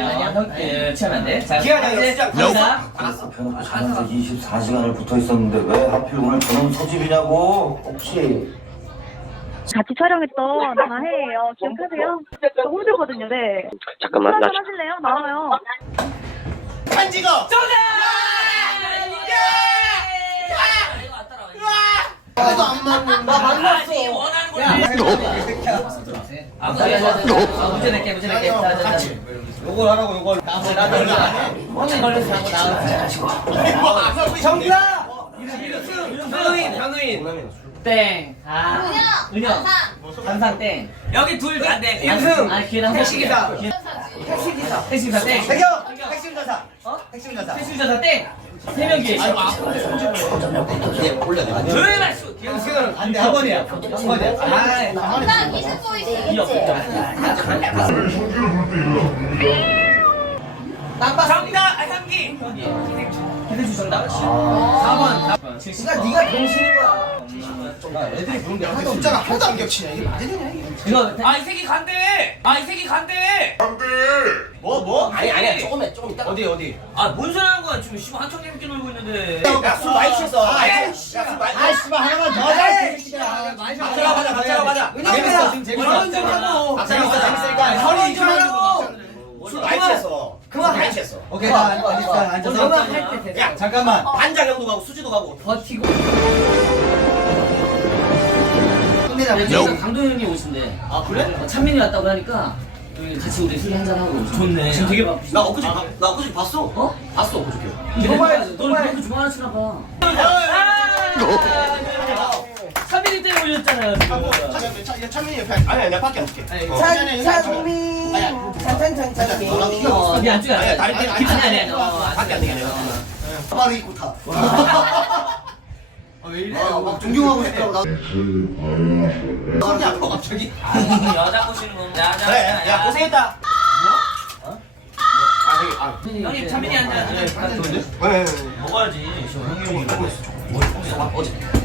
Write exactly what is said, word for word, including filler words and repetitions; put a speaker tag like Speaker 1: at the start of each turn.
Speaker 1: 아니야, 형, 예, 취하면 안 돼. 자,
Speaker 2: 기아냐, 이거
Speaker 1: 이제
Speaker 2: 진짜
Speaker 1: 갑니다.
Speaker 2: 알았어.
Speaker 3: 펴놓고 자면서 이십사 시간을 붙어 있었는데 왜 하필 오늘 저놈 소집이냐고. 혹시
Speaker 4: 같이 촬영했던 다혜예요. 기억하세요? 저 홀드거든요. 네.
Speaker 5: 잠깐만, 나
Speaker 4: 한잔 하실래요? 나와요.
Speaker 2: 한지거. 나도 안 맞는다. 나 만났어.
Speaker 1: 아, 문제 낼게, 문제 낼게. 자, 자, 자.
Speaker 2: 요걸 하라고 요걸.
Speaker 1: 나도 나도 이거 안 해. 형이 걸려서 하고 나와.
Speaker 2: 정답.
Speaker 1: 변호인, 변호인. 땡. 아. 은영. 단상 땡. 여기 둘 안 돼.
Speaker 2: 임승.
Speaker 1: 아, 기회는 한 번.
Speaker 2: 택시기사.
Speaker 1: 택시기사. 택시기사 땡.
Speaker 2: 태경. 핵심 자사. 어? 핵심 자사.
Speaker 1: 택시기사 땡. 세 명 기회. 조용히 말수.
Speaker 2: 임승은 안돼 한 번이야. 한 번이야. 아,
Speaker 6: 나 이십 포인트 되겠지?
Speaker 1: 정답. 아, 현기. 기대주 정답. 사 번.
Speaker 2: 그러니까 네가 병신인 거야. 애들이 부른 게 하나도 숫자가 하나도 안 겹치냐. 이게 말이 되냐 이게.
Speaker 1: 이거 아, 이 새끼 간대. 아, 이 새끼 간대.
Speaker 2: 뭐 뭐?
Speaker 1: 아니, 아니야. 조금 해. 조금
Speaker 2: 어디 어디?
Speaker 1: 아, 뭔 소리 하는 거야? 지금 씨발 한창 재밌게 놀고 있는데.
Speaker 2: 야술 많이 취했어. 아, 야, 술 많이. 아, 씨발 하나만 더 해. 박자가 맞아, 박자가 맞아. 재밌어, 지금 재밌어. 재밌어, 재밌으니까. 혈이 이상하고. 술 많이 취했어. 그만 많이 취했어. 오케이, 나 앉아, 앉아, 앉아. 야, 잠깐만. 반장 형도 가고 수지도 가고.
Speaker 1: 버티고.
Speaker 2: 끝내자.
Speaker 1: 여기가 강도현이 오신대.
Speaker 2: 아 그래?
Speaker 1: 어, 찬민이 왔다고 하니까 여기 같이 우리 술 한잔 하고. 좋네. 지금 되게 바쁘시.
Speaker 2: 나 엊그제 봐- 나 엊그제 봤어.
Speaker 1: 어?
Speaker 2: 봤어 엊그저께.
Speaker 1: 너 봐야지. 너 그렇게 좋아하나 치나 봐. 찬민이 때문에 올렸잖아요. 지금.
Speaker 2: 찬민이 옆에 아니 내가 밖에 안 줄게.
Speaker 7: 찬찬민 찬찬찬찬민
Speaker 1: 어, 네 안쪽에
Speaker 2: 아니야,
Speaker 1: 앉아.
Speaker 2: 다리 때문에
Speaker 1: 아니,
Speaker 2: 안
Speaker 1: 아니,
Speaker 2: 돼.
Speaker 1: 아니. 어,
Speaker 2: 밖에 안 되게 가발을 입고 타. 왜 이래? 막 존경하고 싶다고 나. 손이 아파 갑자기.
Speaker 1: 여자 꼬시는 거. 여자.
Speaker 2: 그래, 야 고생했다.
Speaker 1: 형님 찬민이 앉아.
Speaker 2: 네.
Speaker 1: 먹어야지. 형님이 먹고 있어. 어제.